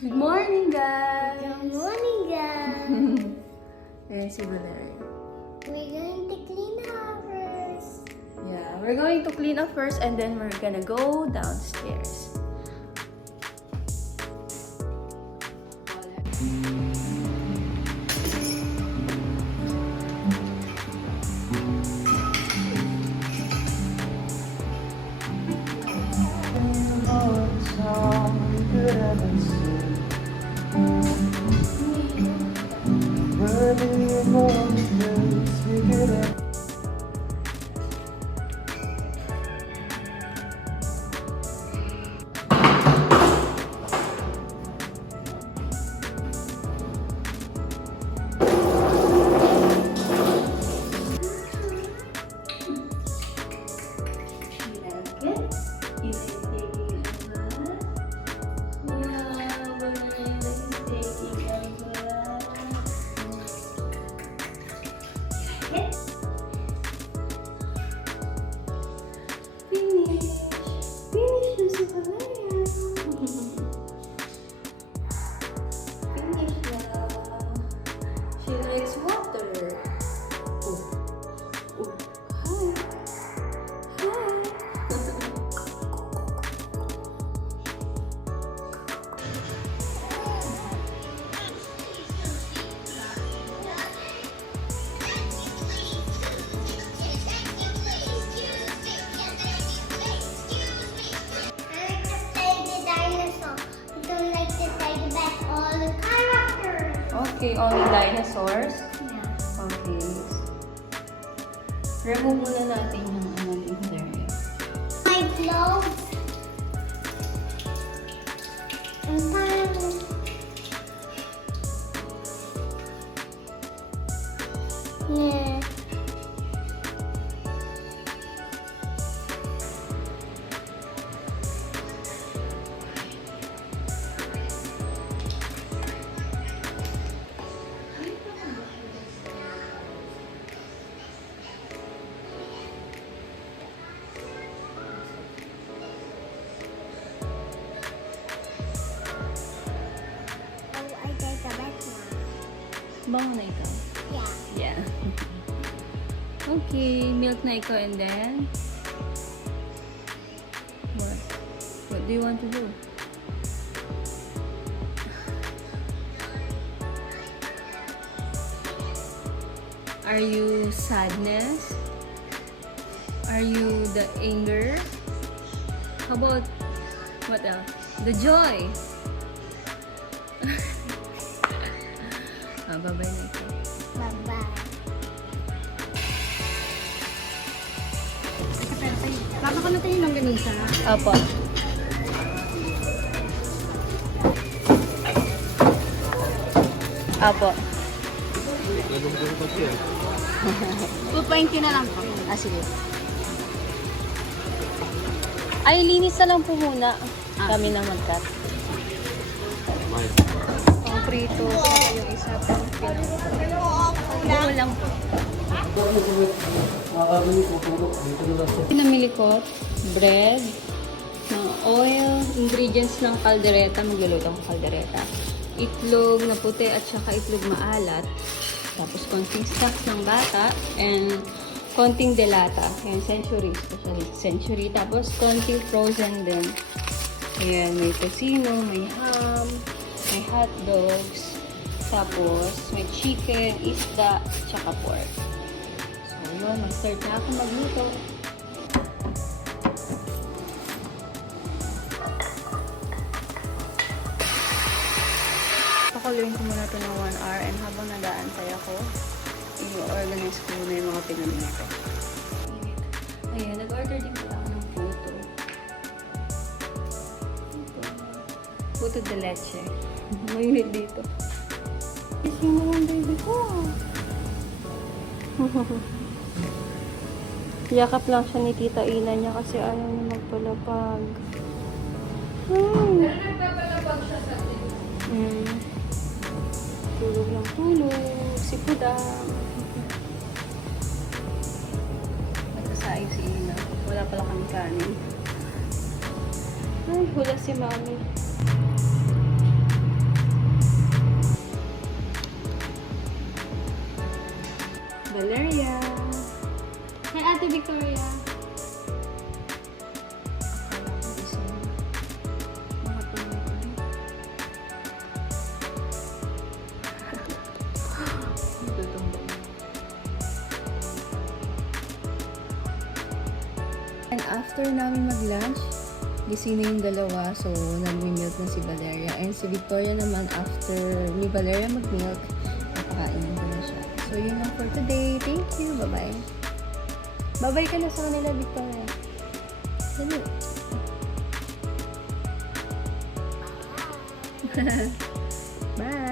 Good morning, guys! Good morning, guys. Ayan si Valeria. We're going to clean ours. Yeah, we're going to clean up first and then we're gonna go downstairs. She likes water. Oh. Oh. Hi. Okay, only dinosaurs? Yeah. Okay. Remove muna natin yung interior. My clothes. And time. Yeah. I take a bath now. Bango na ikaw. Yeah. Yeah. Okay, milk na ikaw and then? What? What do you want to do? Are you sadness? Are you the anger? How about what else? The joy. Bye-bye na ikaw. Bye-bye. Baka ka na tayo ng ganisa. Apo. Apo. 220 na lang po. Ah, sige. Ay, linis na lang po muna. Kami na mag-cut. Pang prito. Saka yung isa pang prito. Buo lang po. Pinamili ko bread, mga oil, ingredients ng kaldereta. Magluluto ng kaldereta. Itlog na puti at saka itlog maalat. Tapos konting snacks ng bata and konting delata. Ayan, century. Especially century. Tapos konting frozen din. Ayan, may tocino, may ham, may hot dogs. Tapos may chicken, isda, tsaka pork. So yun, mag-start na ako magluto. Pakuluin ko muna ito ng 1 hour and habang nag-aantay ako, i-organize ko muna yung mga pinamili ko. Ayan, nag-order din pala ako ng puto. Puto de leche. Mainit dito. Gising na yung baby ko. Yakap lang siya ni Tita Ina niya kasi ayaw niya magpalapag. Nagpapalapag siya sa atin. Tulog lang tulog. Si Pudang. Nagsasaing si Ina. Wala pala kami kanin. Ay, hula si Mami. And after namin mag-lunch, gising na yung dalawa. So, nag-milk na si Valeria. And si Victoria naman, after ni Valeria mag-milk, napakain ko na siya. So, yun lang for today. Thank you. Bye-bye. Bye-bye ka na sa kanila, Victoria. Dali. Bye.